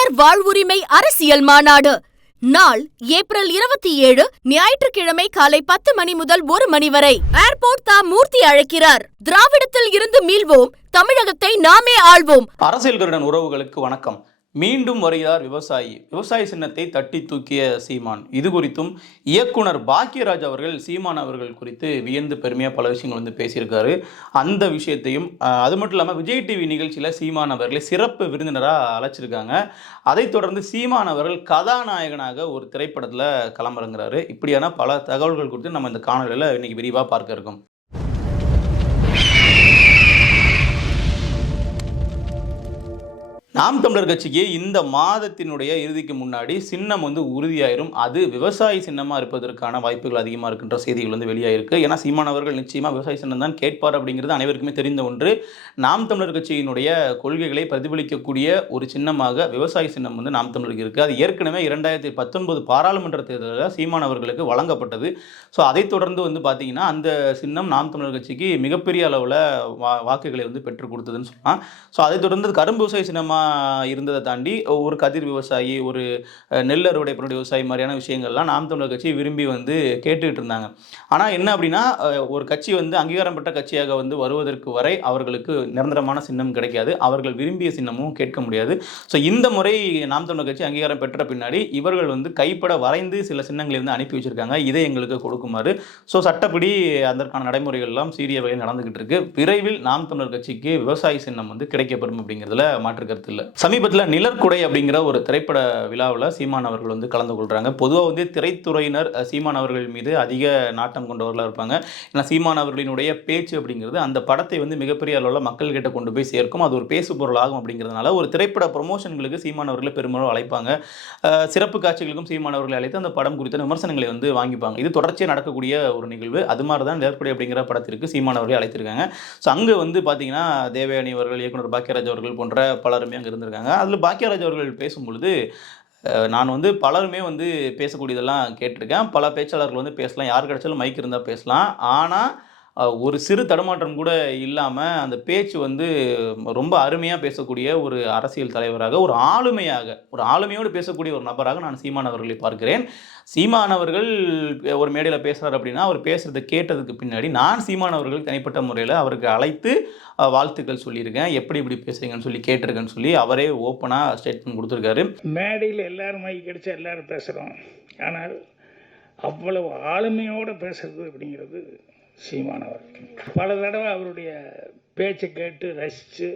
இளைஞர் வாழ்வுரிமை அரசியல் மாநாடு நாள் ஏப்ரல் 27 ஞாயிற்றுக்கிழமை காலை 10 மணி முதல் 1 மணி வரை. ஏர்போர்ட் தா. மூர்த்தி அழைக்கிறார். திராவிடத்தில் இருந்து மீள்வோம், தமிழகத்தை நாமே ஆள்வோம். அரசியல் கருடன் உறவுகளுக்கு வணக்கம். மீண்டும் வருகிறார் விவசாய சின்னத்தை தட்டி தூக்கிய சீமான். இது குறித்தும் இயக்குனர் பாக்கியராஜ் அவர்கள் சீமான் அவர்கள் குறித்து வியந்து பெருமையாக பல விஷயங்கள் வந்து பேசியிருக்காரு. அந்த விஷயத்தையும் அது மட்டும் இல்லாமல் விஜய் டிவி நிகழ்ச்சியில் சீமான் அவர்களை சிறப்பு விருந்தினராக அழைச்சிருக்காங்க. அதைத் தொடர்ந்து சீமான் அவர்கள் கதாநாயகனாக ஒரு திரைப்படத்தில் களமிறங்குறாரு. இப்படியான பல தகவல்கள் குறித்து நம்ம இந்த காணொலியில் இன்னைக்கு விரிவாக பார்க்க இருக்கோம். நாம் தமிழர் கட்சிக்கு இந்த மாதத்தினுடைய இறுதிக்கு முன்னாடி சின்னம் வந்து உறுதியாயிரும். அது விவசாய சின்னமாக இருப்பதற்கான வாய்ப்புகள் அதிகமாக இருக்கின்ற செய்திகள் வந்து வெளியாயிருக்கு. ஏன்னா சீமான் அவர்கள் நிச்சயமாக விவசாய சின்னம் தான் கேட்பார் அப்படிங்கிறது அனைவருக்குமே தெரிந்த ஒன்று. நாம் தமிழர் கட்சியினுடைய கொள்கைகளை பிரதிபலிக்கக்கூடிய ஒரு சின்னமாக விவசாய சின்னம் வந்து நாம் தமிழருக்கு இருக்குது. அது ஏற்கனவே 2019 பாராளுமன்ற தேர்தலில் சீமான் அவர்களுக்கு வழங்கப்பட்டது. ஸோ அதைத் தொடர்ந்து வந்து பார்த்தீங்கன்னா அந்த சின்னம் நாம் தமிழர் கட்சிக்கு மிகப்பெரிய அளவில் வாக்குகளை வந்து பெற்றுக் கொடுத்ததுன்னு சொல்லலாம். ஸோ அதைத் தொடர்ந்து கரும்பு விவசாய சின்னமாக இருந்ததை தாண்டி ஒரு கதிர் விவசாயி, ஒரு நெல் அறுவடை பொருள் விவசாயி மாதிரியான விஷயங்கள்லாம் நாம் தமிழர் கட்சி விரும்பி வந்து கேட்டுக்கிட்டு இருந்தாங்க. ஆனால் என்ன அப்படின்னா, ஒரு கட்சி வந்து அங்கீகாரம் பெற்ற கட்சியாக வந்து வருவதற்கு வரை அவர்களுக்கு நிரந்தரமான சின்னம் கிடைக்காது, அவர்கள் விரும்பிய சின்னமும் கேட்க முடியாது. ஸோ இந்த முறை நாம் தமிழர் கட்சி அங்கீகாரம் பெற்ற பின்னாடி இவர்கள் வந்து கைப்பட வரைந்து சில சின்னங்களை வந்து அனுப்பி வச்சிருக்காங்க. இதை எங்களுக்கு கொடுக்குமாறு. ஸோ சட்டப்படி அதற்கான நடைமுறைகள் எல்லாம் சீரிய வகையில் நடந்துகிட்டு இருக்கு. விரைவில் நாம் தமிழர் கட்சிக்கு விவசாய சின்னம் வந்து கிடைக்கப்படும் அப்படிங்கிறதுல மாற்று கருத்து இல்லை. சமீபத்தில் நிழற்குடை அப்படிங்கிற ஒரு திரைப்பட விழாவில் சீமான் அவர்கள் வந்து கலந்து கொள்கிறாங்க. பொதுவாக வந்து திரைத்துறையினர் சீமான் அவர்கள் மீது அதிக நாட்டம் கொண்டவர்களாக இருப்பாங்க. ஏன்னா சீமான் அவர்களினுடைய பேச்சு அப்படிங்கிறது அந்த படத்தை வந்து மிகப்பெரிய அளவில் மக்கள்கிட்ட கொண்டு போய் சேர்க்கும், அது ஒரு பேசு பொருள் ஆகும். அப்படிங்கிறதுனால ஒரு திரைப்பட ப்ரொமோஷன்களுக்கு சீமான் அவர்களை பெரும்பாலும் அழைப்பாங்க. சிறப்பு காட்சிகளுக்கும் சீமான் அவர்களை அழைத்து அந்த படம் குறித்த விமர்சனங்களை வந்து வாங்கிப்பாங்க. இது தொடர்ச்சியாக நடக்கக்கூடிய ஒரு நிகழ்வு. அது மாதிரி தான் நிழற்குடை அப்படிங்கிற படத்திற்கு சீமான் அவர்களை அழைத்திருக்காங்க. ஸோ அங்கே வந்து பார்த்தீங்கன்னா தேவயானி அவர்கள், இயக்குனர் பாக்கியராஜ் அவர்கள் போன்ற பலருமே அங்கே இருந்திருக்காங்க. அதில் பாக்கியராஜ் அவர்கள் பேசும்பொழுது நான் வந்து பலருமே வந்து பேசக்கூடியதெல்லாம் கேட்டிருக்கேன். பல பேச்சாளர்கள் வந்து பேசலாம், யார் கிடைச்சாலும் மைக் இருந்தால் பேசலாம். ஆனால் ஒரு சிறு தடுமாற்றம் கூட இல்லாமல் அந்த பேச்சு வந்து ரொம்ப அருமையாக பேசக்கூடிய ஒரு அரசியல் தலைவராக, ஒரு ஆளுமையோடு பேசக்கூடிய ஒரு நபராக நான் சீமான் அவர்களை பார்க்கிறேன். சீமான் அவர்கள் ஒரு மேடையில் பேசுகிறார் அப்படின்னா அவர் பேசுகிறத கேட்டதுக்கு பின்னாடி நான் சீமான் அவர்கள் தனிப்பட்ட முறையில் அவருக்கு அழைத்து வாழ்த்துக்கள் சொல்லியிருக்கேன். எப்படி இப்படி பேசுறீங்கன்னு சொல்லி கேட்டிருக்கேன்னு சொல்லி அவரே ஓப்பனாக ஸ்டேட்மெண்ட் கொடுத்துருக்காரு. மேடையில் எல்லாரும் மைக் கிடைச்சா எல்லாரும் பேசுகிறோம், ஆனால் அவ்வளவு ஆளுமையோடு பேசுறது அப்படிங்கிறது சீமான் அவர்கள். பல தடவை அவருடைய பேச்சை கேட்டு ரசித்து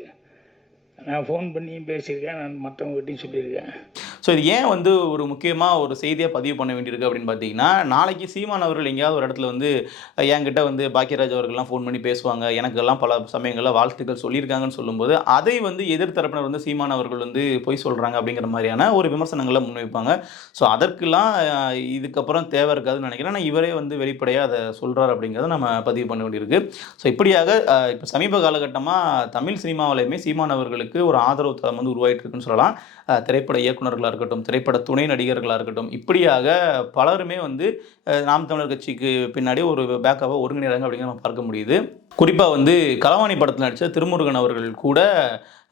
நான் ஃபோன் பண்ணியும் பேசியிருக்கேன், நான் மற்றவங்ககிட்டையும் சொல்லியிருக்கேன். ஸோ இது ஏன் வந்து ஒரு முக்கியமாக ஒரு செய்தியாக பதிவு பண்ண வேண்டியிருக்கு அப்படின்னு பார்த்தீங்கன்னா, நாளைக்கு சீமான் அவர்கள் எங்கேயாவது ஒரு இடத்துல வந்து என்கிட்ட வந்து பாக்கியராஜ் அவர்கள்லாம் ஃபோன் பண்ணி பேசுவாங்க, எனக்கெல்லாம் பல சமயங்களில் வாழ்த்துக்கள் சொல்லியிருக்காங்கன்னு சொல்லும்போது அதை வந்து எதிர்த்தரப்பினர் வந்து சீமான் அவர்கள் வந்து பொய் சொல்கிறாங்க அப்படிங்கிற மாதிரியான ஒரு விமர்சனங்களை முன்வைப்பாங்க. ஸோ அதற்கெல்லாம் இதுக்கப்புறம் தேவை இருக்காதுன்னு நினைக்கிறேன். ஆனால் இவரே வந்து வெளிப்படையாக அதை சொல்கிறார் அப்படிங்கிறத நம்ம பதிவு பண்ண வேண்டியிருக்கு. ஸோ இப்படியாக இப்போ சமீப காலகட்டமாக தமிழ் சினிமாவிலையுமே சீமான் அவர்களுக்கு ஒரு ஆதரவு தளம் வந்து உருவாகிட்டு இருக்குன்னு சொல்லலாம். திரைப்பட இயக்குநர்களாக இருக்கட்டும், திரைப்பட துணை நடிகர்களாக இருக்கட்டும், இப்படியாக பலருமே வந்து நாம் தமிழர் கட்சிக்கு பின்னாடி ஒரு பேக்கப்பாக ஒருங்கிணைறாங்க அப்படிங்கிற நம்ம பார்க்க முடியுது. குறிப்பாக வந்து களவாணி படத்தில் நடித்த திருமுருகன் அவர்கள் கூட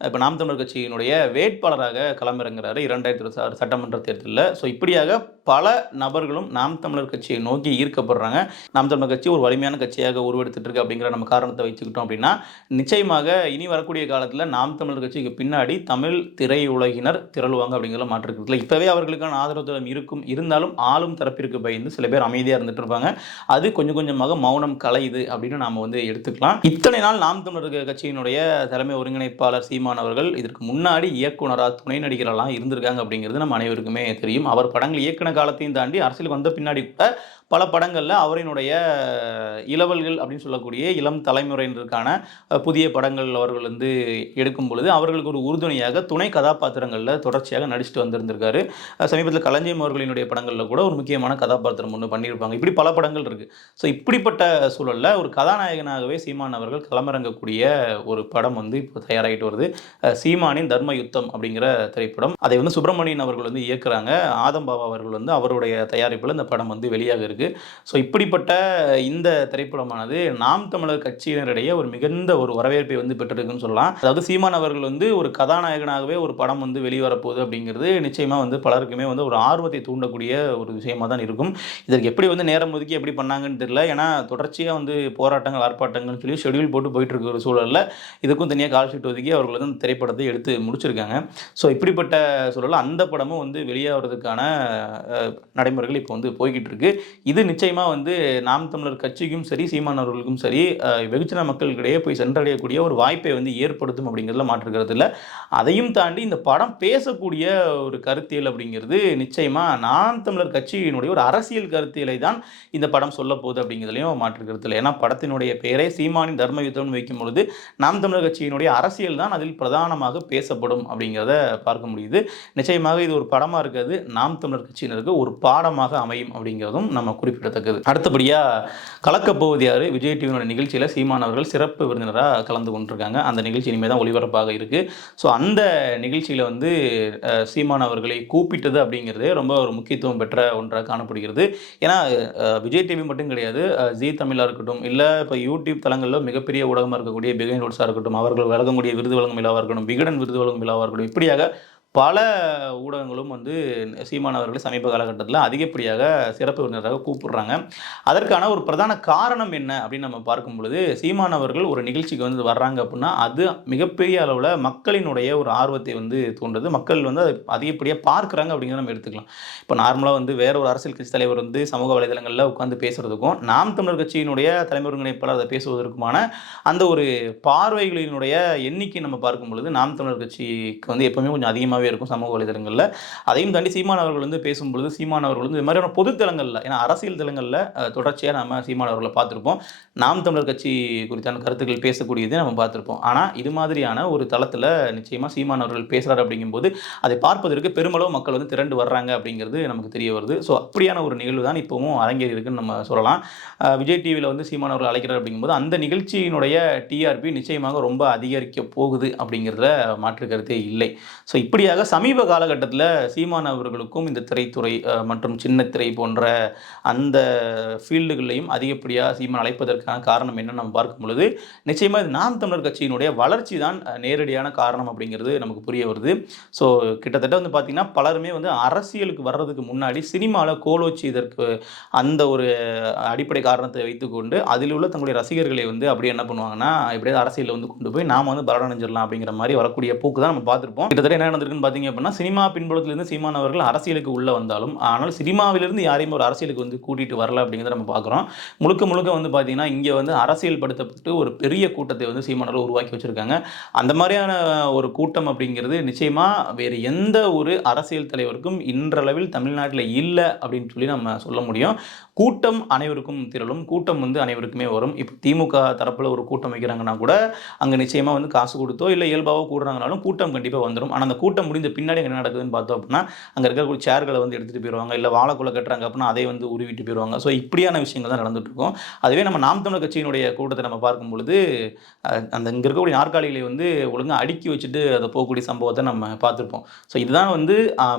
இப்போ நாம் தமிழர் கட்சியினுடைய வேட்பாளராக களமிறங்குறாரு 2026 சட்டமன்ற தேர்தலில். ஸோ இப்படியாக பல நபர்களும் நாம் தமிழர் கட்சியை நோக்கி ஈர்க்கப்படுறாங்க. நாம் தமிழர் கட்சி ஒரு வலிமையான கட்சியாக உருவெடுத்துட்டு இருக்கு அப்படிங்கிற நம்ம காரணத்தை வச்சுக்கிட்டோம் அப்படின்னா நிச்சயமாக இனி வரக்கூடிய காலத்தில் நாம் தமிழர் கட்சிக்கு பின்னாடி தமிழ் திரையுலகினர் திரளுவாங்க அப்படிங்கிற மாற்றிருக்கிறதுல இப்போவே அவர்களுக்கான ஆதரவு தளம் இருந்தாலும் ஆளும் தரப்பிற்கு பயந்து சில பேர் அமைதியாக இருந்துட்டு இருப்பாங்க. அது கொஞ்சம் கொஞ்சமாக மௌனம் கலையுது அப்படின்னு நாம் வந்து எடுத்துக்கலாம். இத்தனை நாள் நாம் தமிழர் கட்சியினுடைய தலைமை ஒருங்கிணைப்பாளர் சீமான் அவர்கள் இதற்கு முன்னாடி இயக்குனராக துணை நடிகரெல்லாம் இருந்திருக்காங்க அப்படிங்கிறது நம்ம அனைவருக்குமே தெரியும். அவர் படங்கள் இயக்குன காலத்தையும் தாண்டி அரசியலுக்கு வந்த பின்னாடி கூட பல படங்களில் அவரினுடைய இளவல்கள் அப்படின்னு சொல்லக்கூடிய இளம் தலைமுறையினருக்கான புதிய படங்கள் அவர்கள் வந்து எடுக்கும் பொழுது அவர்களுக்கு ஒரு உறுதுணையாக துணை கதாபாத்திரங்களில் தொடர்ச்சியாக நடிச்சுட்டு வந்திருந்திருக்காரு. சமீபத்தில் களஞ்சியம் அவர்களினுடைய படங்களில் கூட ஒரு முக்கியமான கதாபாத்திரம் ஒன்று பண்ணியிருப்பாங்க. இப்படி பல படங்கள் இருக்குது. ஸோ இப்படிப்பட்ட சூழலில் ஒரு கதாநாயகனாகவே சீமான் அவர்கள் களமிறங்கக்கூடிய ஒரு படம் வந்து இப்போ தயாராகிட்டு வருது. சீமானின் தர்ம யுத்தம் அப்படிங்கிற திரைப்படம். அதை வந்து சுப்பிரமணியன் அவர்கள் வந்து இயக்குறாங்க. ஆதம் பாபா அவர்கள் வந்து அவருடைய தயாரிப்பில் இந்த படம் வந்து வெளியாக இருக்கு. ஸோ இப்படிப்பட்ட இந்த திரைப்படமானது நாம் தமிழர் கட்சியினரிடையே ஒரு மிகுந்த ஒரு வரவேற்பை வந்து பெற்றிருக்குன்னு சொல்லலாம். அதாவது சீமான் அவர்கள் வந்து ஒரு கதாநாயகனாகவே ஒரு படம் வந்து வெளிவரப்போகுது அப்படிங்கிறது நிச்சயமா வந்து பலருக்குமே வந்து ஒரு ஆர்வத்தை தூண்டக்கூடிய ஒரு விஷயமா தான் இருக்கும். இதற்கு எப்படி வந்து நேரம் ஒதுக்கி எப்படி பண்ணாங்கன்னு தெரியல. ஏன்னா தொடர்ச்சியாக வந்து போராட்டங்கள் ஆர்ப்பாட்டங்கள்னு சொல்லி ஷெடியூல் போட்டு போயிட்டு இருக்க ஒரு சூழலில் இதுக்கும் தனியாக கால் ஷீட் ஒதுக்கி அவர்கள் வந்து அந்த திரைப்படத்தை எடுத்து முடிச்சிருக்காங்க. ஸோ இப்படிப்பட்ட சூழலில் அந்த படமும் வந்து வெளியாகிறதுக்கான நடைமுறைகள் இப்போ வந்து போய்கிட்டு இருக்கு. இது நிச்சயமாக வந்து நாம் தமிழர் கட்சிக்கும் சரி சீமான் அவர்களுக்கும் சரி வெகுஜன மக்களுக்கிடையே போய் சென்றடையக்கூடிய ஒரு வாய்ப்பை வந்து ஏற்படுத்தும் அப்படிங்கிறதுல மாற்றுக்கிறது இல்லை. அதையும் தாண்டி இந்த படம் பேசக்கூடிய ஒரு கருத்தியல் அப்படிங்கிறது நிச்சயமாக நாம் தமிழர் கட்சியினுடைய ஒரு அரசியல் கருத்தியலை தான் இந்த படம் சொல்ல போகுது அப்படிங்கிறதுலையும் மாற்றுக்கிறது இல்லை. ஏன்னா படத்தினுடைய பெயரை சீமானின் தர்ம யுத்தம்னு வைக்கும் பொழுது நாம் தமிழர் கட்சியினுடைய அரசியல் தான் அதில் பிரதானமாக பேசப்படும் அப்படிங்கிறத பார்க்க முடியுது. நிச்சயமாக இது ஒரு படமாக இருக்கிறது நாம் தமிழர் கட்சியினருக்கு ஒரு பாடமாக அமையும் அப்படிங்கிறதும் நம்ம குறிப்பிடத்தக்கது. அடுத்தபடியாக கலக்கப்போவது யாரு விஜய் டிவியோட நிகழ்ச்சியில் சீமான் அவர்கள் சிறப்பு விருந்தினராக கலந்து கொண்டிருக்காங்க. அந்த நிகழ்ச்சி இனிமேல் தான் ஒளிபரப்பாக இருக்குது. ஸோ அந்த நிகழ்ச்சியில் வந்து சீமான் அவர்களை கூப்பிட்டது அப்படிங்கிறது ரொம்ப ஒரு முக்கியத்துவம் பெற்ற ஒன்றாக காணப்படுகிறது. ஏன்னா விஜய் டிவி மட்டும் கிடையாது, ஜீ தமிழாக இருக்கட்டும், இல்லை இப்போ யூடியூப் தளங்களில் மிகப்பெரிய ஊடகமாக இருக்கக்கூடிய பிகைன் ரோட்ஸாக இருக்கட்டும், அவர்கள் வழங்கக்கூடிய விருது வழங்கும் விழாவாக இருக்கட்டும், விகடன் விருது வழங்கும் விழாவாக இருக்கட்டும், இப்படியாக பல ஊடகங்களும் வந்து சீமான் அவர்களை சமீப காலகட்டத்தில் அதிகப்படியாக சிறப்பு விருந்தினராக கூப்பிடுறாங்க. அதற்கான ஒரு பிரதான காரணம் என்ன அப்படின்னு நம்ம பார்க்கும் பொழுது, சீமான் அவர்கள் ஒரு நிகழ்ச்சிக்கு வந்து வர்றாங்க அப்படின்னா அது மிகப்பெரிய அளவில் மக்களினுடைய ஒரு ஆர்வத்தை வந்து தூண்டுது. மக்கள் வந்து அதை அதிகப்படியாக பார்க்குறாங்க அப்படிங்கிறத நம்ம எடுத்துக்கலாம். இப்போ நார்மலாக வந்து வேற ஒரு அரசியல் கட்சி தலைவர் வந்து சமூக வலைதளங்களில் உட்காந்து பேசுகிறதுக்கும் நாம் தமிழர் கட்சியினுடைய தலைமை ஒருங்கிணைப்பாளர் அதை பேசுவதற்குமான அந்த ஒரு பார்வைகளினுடைய எண்ணிக்கை நம்ம பார்க்கும் பொழுது நாம் தமிழர் கட்சிக்கு வந்து எப்பவுமே கொஞ்சம் அதிகமாக இருக்கும் சமூக வலைதளங்களில். அதையும் தாண்டி சீமான் அவர்கள் வந்து பேசும்பொழுது சீமான் அவர்கள் வந்து இது மாதிரியான பொது தளங்களில், ஏன்னா அரசியல் தளங்களில் தொடர்ச்சியாக நம்ம சீமான் அவர்களை பார்த்துருப்போம். நாம் தமிழர் கட்சி குறித்தான கருத்துக்கள் பேசக்கூடியதை நம்ம பார்த்துருப்போம். ஆனால் இது மாதிரியான ஒரு தளத்தில் நிச்சயமாக சீமான் அவர்கள் பேசுகிறார் அப்படிங்கும்போது அதை பார்ப்பதற்கு பெருமளவு மக்கள் வந்து திரண்டு வர்றாங்க அப்படிங்கிறது நமக்கு தெரிய வருது. ஸோ அப்படியான ஒரு நிகழ்வு தான் இப்போவும் அரங்கேறி இருக்குன்னு நம்ம சொல்லலாம். விஜய் டிவியில் வந்து சீமான் அவர்கள் அழைக்கிறார் அப்படிங்கும்போது அந்த நிகழ்ச்சியினுடைய டிஆர்பி நிச்சயமாக ரொம்ப அதிகரிக்க போகுது அப்படிங்கிறதுல மாற்று கருத்தே இல்லை. ஸோ இப்படியாக சமீப காலகட்டத்தில் சீமான் அவர்களுக்கும் இந்த திரைத்துறை மற்றும் சின்னத்திரை போன்ற அந்த ஃபீல்டுகளையும் அதிகப்படியாக சீமான் அழைப்பதற்கான காரணம் என்னன்னு நம்ம பார்க்கும் பொழுது நிச்சயமாக நாம் தமிழர் கட்சியினுடைய வளர்ச்சி தான் நேரடியான காரணம் அப்படிங்கிறது நமக்கு புரிய வருது. ஸோ கிட்டத்தட்ட வந்து பார்த்திங்கன்னா பலருமே வந்து அரசியலுக்கு வர்றதுக்கு முன்னாடி சினிமாவில் கோலோச்சி இதற்கு அந்த ஒரு அடிப்படை காரணத்தை வைத்துக்கொண்டு அதில் உள்ள தங்களுடைய ரசிகர்களை வந்து அப்படியே என்ன பண்ணுவாங்கன்னா எப்படியாவது அரசியலில் வந்து கொண்டு போய் நாம் வந்து பலனடைஞ்சிடலாம் அப்படிங்கிற மாதிரி வரக்கூடிய போக்கு தான் நம்ம பார்த்துருப்போம். கிட்டத்தட்ட என்ன நடந்திருக்குன்னு பார்த்தீங்க அப்படின்னா சினிமா பின்புலத்திலிருந்து சீமான் அவர்கள் அரசியலுக்கு உள்ளே வந்தாலும் ஆனால் சினிமாவிலிருந்து யாரையும் ஒரு அரசியலுக்கு வந்து கூட்டிகிட்டு வரல அப்படிங்கிறத நம்ம பார்க்குறோம். முழுக்க முழுக்க வந்து பார்த்தீங்கன்னா இங்கே வந்து அரசியல் படுத்தப்பட்டு ஒரு பெரிய கூட்டத்தை வந்து சீமான் அவர்கள் உருவாக்கி வச்சுருக்காங்க. அந்த மாதிரியான ஒரு கூட்டம் அப்படிங்கிறது நிச்சயமாக வேறு எந்த ஒரு அரசியல் தலைவருக்கும் இன்றளவில் தமிழ்நாட்டில் இல்லை அப்படின்னு சொல்லி நம்ம சொல்ல முடியும். கூட்டம் அனைவருக்கும் திரளும், கூட்டம் வந்து அனைவருக்குமே வரும். இப்போ திமுக தரப்பில் ஒரு கூட்டம் வைக்கிறாங்கன்னா கூட அங்கே நிச்சயமாக வந்து காசு கொடுத்தோ இல்லை இயல்பாவோ கூடுறாங்கனாலும் கூட்டம் கண்டிப்பாக வந்துடும். ஆனால் அந்த கூட்டம் முடிந்த பின்னாடி என்ன நடக்குதுன்னு பார்த்தோம் அப்படின்னா அங்கே இருக்கக்கூடிய சேர்களை வந்து எடுத்துகிட்டு போயிடுவாங்க, இல்லை வாழைக்குள்ள கட்டுறாங்க அப்படின்னா அதை வந்து உருவிட்டு போயிடுவாங்க. ஸோ இப்படியான விஷயங்கள் தான் நடந்துட்டு இருக்கும். அதுவே நம்ம நாம் தமிழர் கட்சியினுடைய கூட்டத்தை நம்ம பார்க்கும் பொழுது அந்த இங்கே இருக்கக்கூடிய நாற்காலிகளை வந்து ஒழுங்காக அடுக்கி வச்சுட்டு அதை போகக்கூடிய சம்பவத்தை நம்ம பார்த்துருப்போம். ஸோ இதுதான் வந்து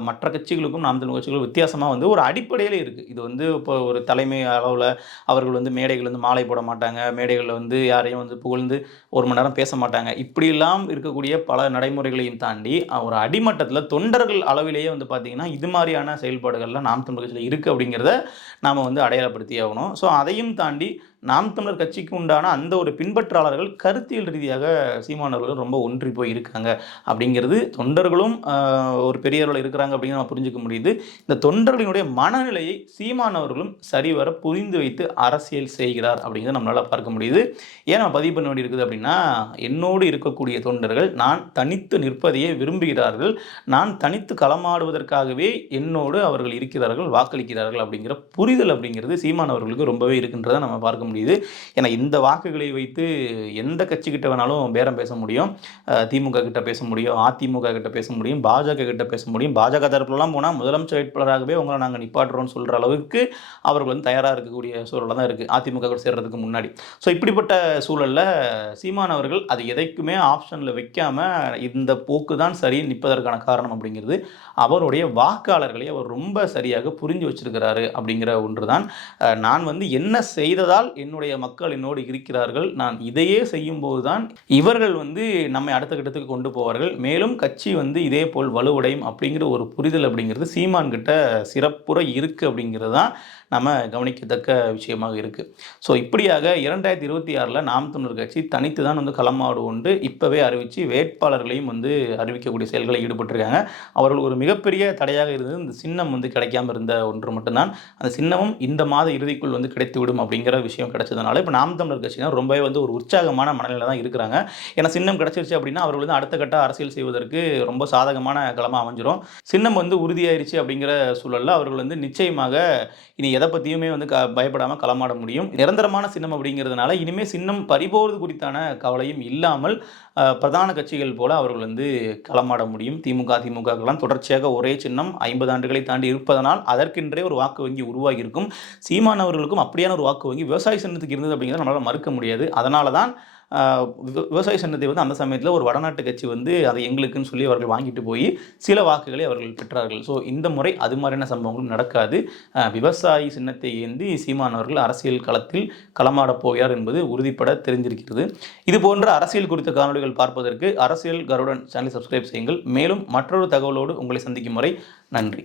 மற்ற கட்சிகளுக்கும் நாம் தமிழர் கட்சிகளுக்கும் வித்தியாசமாக வந்து ஒரு அடிப்படையிலே இருக்குது. இது வந்து இப்போ ஒரு தலைமை அளவில் அவர்கள் வந்து மேடைகள் வந்து மாலை போட மாட்டாங்க, மேடைகளில் வந்து யாரையும் வந்து புகழ்ந்து ஒரு மணி நேரம் பேச மாட்டாங்க. இப்படியெல்லாம் இருக்கக்கூடிய பல நடைமுறைகளையும் தாண்டி ஒரு அடிமட்டத்தில் தொண்டர்கள் அளவிலேயே வந்து பார்த்திங்கன்னா இது மாதிரியான செயல்பாடுகள்லாம் நாம் தமிழர் கட்சியில் இருக்குது அப்படிங்கிறத நாம் வந்து அடையாளப்படுத்தி ஆகணும். ஸோ அதையும் தாண்டி நாம் தமிழர் கட்சிக்கு உண்டான அந்த ஒரு பின்பற்றாளர்கள் கருத்தியல் ரீதியாக சீமானவர்கள் ரொம்ப ஒன்றி போய் இருக்காங்க அப்படிங்கிறது தொண்டர்களும் ஒரு பெரியவர்கள் இருக்கிறாங்க அப்படின்னு நம்ம புரிஞ்சுக்க முடியுது. இந்த தொண்டர்களினுடைய மனநிலையை சீமானவர்களும் சரிவர புரிந்து வைத்து அரசியல் செய்கிறார் அப்படிங்கிறத நம்மளால் பார்க்க முடியுது. ஏன் நம்ம பதிவு பண்ண வேண்டியிருக்குது அப்படின்னா என்னோடு இருக்கக்கூடிய தொண்டர்கள் நான் தனித்து நிற்பதையே விரும்புகிறார்கள், நான் தனித்து களமாடுவதற்காகவே என்னோடு அவர்கள் இருக்கிறார்கள், வாக்களிக்கிறார்கள் அப்படிங்கிற புரிதல் அப்படிங்கிறது சீமானவர்களுக்கு ரொம்பவே இருக்கின்றதை நம்ம பார்க்க முடியும். முடியுது. ஏன்னா இந்த வாக்குகளை வைத்து எந்த கட்சிக்கிட்ட வேணாலும் பேரம் பேச முடியும். திமுக கிட்ட பேச முடியும், அதிமுக கிட்ட பேச முடியும், பாஜக கிட்ட பேச முடியும். பாஜக தரப்புலலாம் போனால் முதலமைச்சர் வேட்பாளராகவே உங்களை நாங்கள் நிப்பாட்டுறோம்னு சொல்கிற அளவுக்கு அவர்கள் வந்து தயாராக இருக்கக்கூடிய சூழலில் தான் இருக்குது அதிமுக கூட சேர்றதுக்கு முன்னாடி. ஸோ இப்படிப்பட்ட சூழலில் சீமான் அவர்கள் அது எதைக்குமே ஆப்ஷனில் வைக்காமல் இந்த போக்கு தான் சரி நிற்பதற்கான காரணம் அப்படிங்கிறது அவருடைய வாக்காளர்களை அவர் ரொம்ப சரியாக புரிஞ்சு வச்சிருக்கிறாரு அப்படிங்கிற ஒன்று தான். நான் வந்து என்ன செய்ததால் என்னுடைய மக்கள் என்னோடு இருக்கிறார்கள், நான் இதையே செய்யும்போது தான் இவர்கள் வந்து நம்மை அடுத்த கட்டத்துக்கு கொண்டு போவார்கள், மேலும் கட்சி வந்து இதே போல் வலுவடையும் அப்படிங்கிற ஒரு புரிதல் அப்படிங்கிறது சீமான் கிட்ட சிறப்புற இருக்குது அப்படிங்கிறது தான் நம்ம கவனிக்கத்தக்க விஷயமாக இருக்குது. ஸோ இப்படியாக 2026 நாம் தமிழர் கட்சி தனித்து தான் வந்து களமாடு கொண்டு இப்போவே அறிவித்து வேட்பாளர்களையும் வந்து அறிவிக்கக்கூடிய செயல்களை ஈடுபட்டிருக்காங்க. அவர்கள் ஒரு மிகப்பெரிய தடையாக இருந்தது இந்த சின்னம் வந்து கிடைக்காமல் இருந்த ஒன்று மட்டும்தான். அந்த சின்னமும் இந்த மாத இறுதிக்குள் வந்து கிடைத்துவிடும் அப்படிங்கிற விஷயம் கிடைச்சதுனால இப்போ நாம் தமிழர் கட்சினா ரொம்பவே வந்து ஒரு உற்சாகமான மனநிலை தான் இருக்கிறாங்க. ஏன்னா சின்னம் கிடைச்சிருச்சு அப்படின்னா அவர்கள் வந்து அடுத்த கட்ட அரசியல் செய்வதற்கு ரொம்ப சாதகமான களமாக அமைஞ்சிரும். சின்னம் வந்து உறுதியாயிருச்சு அப்படிங்கிற சூழலில் அவர்கள் வந்து நிச்சயமாக இனி எதை பற்றியுமே வந்து பயப்படாமல் களமாட முடியும். நிரந்தரமான சின்னம் அப்படிங்கிறதுனால இனிமேல் சின்னம் பறிபோவது குறித்தான கவலையும் இல்லாமல் பிரதான கட்சிகள் போல அவர்கள் வந்து களமாட முடியும். திமுகலாம் தொடர்ச்சியாக ஒரே சின்னம் 50 ஆண்டுகளை தாண்டி இருப்பதனால் அதற்கென்றே ஒரு வாக்கு வங்கி உருவாகி இருக்கும். சீமான் அவர்களுக்கும் அப்படியான ஒரு வாக்கு வங்கி விவசாய சின்னத்துக்கு இருந்தது அப்படிங்கிறத நம்மளால் மறுக்க முடியாது. அதனால தான் விவசாய சின்னத்தை வந்து அந்த சமயத்தில் ஒரு வடநாட்டு கட்சி வந்து அதை எங்களுக்குன்னு சொல்லி அவர்கள் வாங்கிட்டு போய் சில வாக்குகளை அவர்கள் பெற்றார்கள். ஸோ இந்த முறை அது மாதிரியான சம்பவங்களும் நடக்காது. விவசாயி சின்னத்தை ஏந்தி சீமான் அவர்கள் அரசியல் களத்தில் களமாடப் போகிறார் என்பது உறுதிப்பட தெரிஞ்சிருக்கிறது. இது போன்ற அரசியல் குறித்த காணொலிகள் பார்ப்பதற்கு அரசியல் கருடன் சேனலை சப்ஸ்கிரைப் செய்யுங்கள். மேலும் மற்றொரு தகவலோடு உங்களை சந்திக்கும் வரை நன்றி.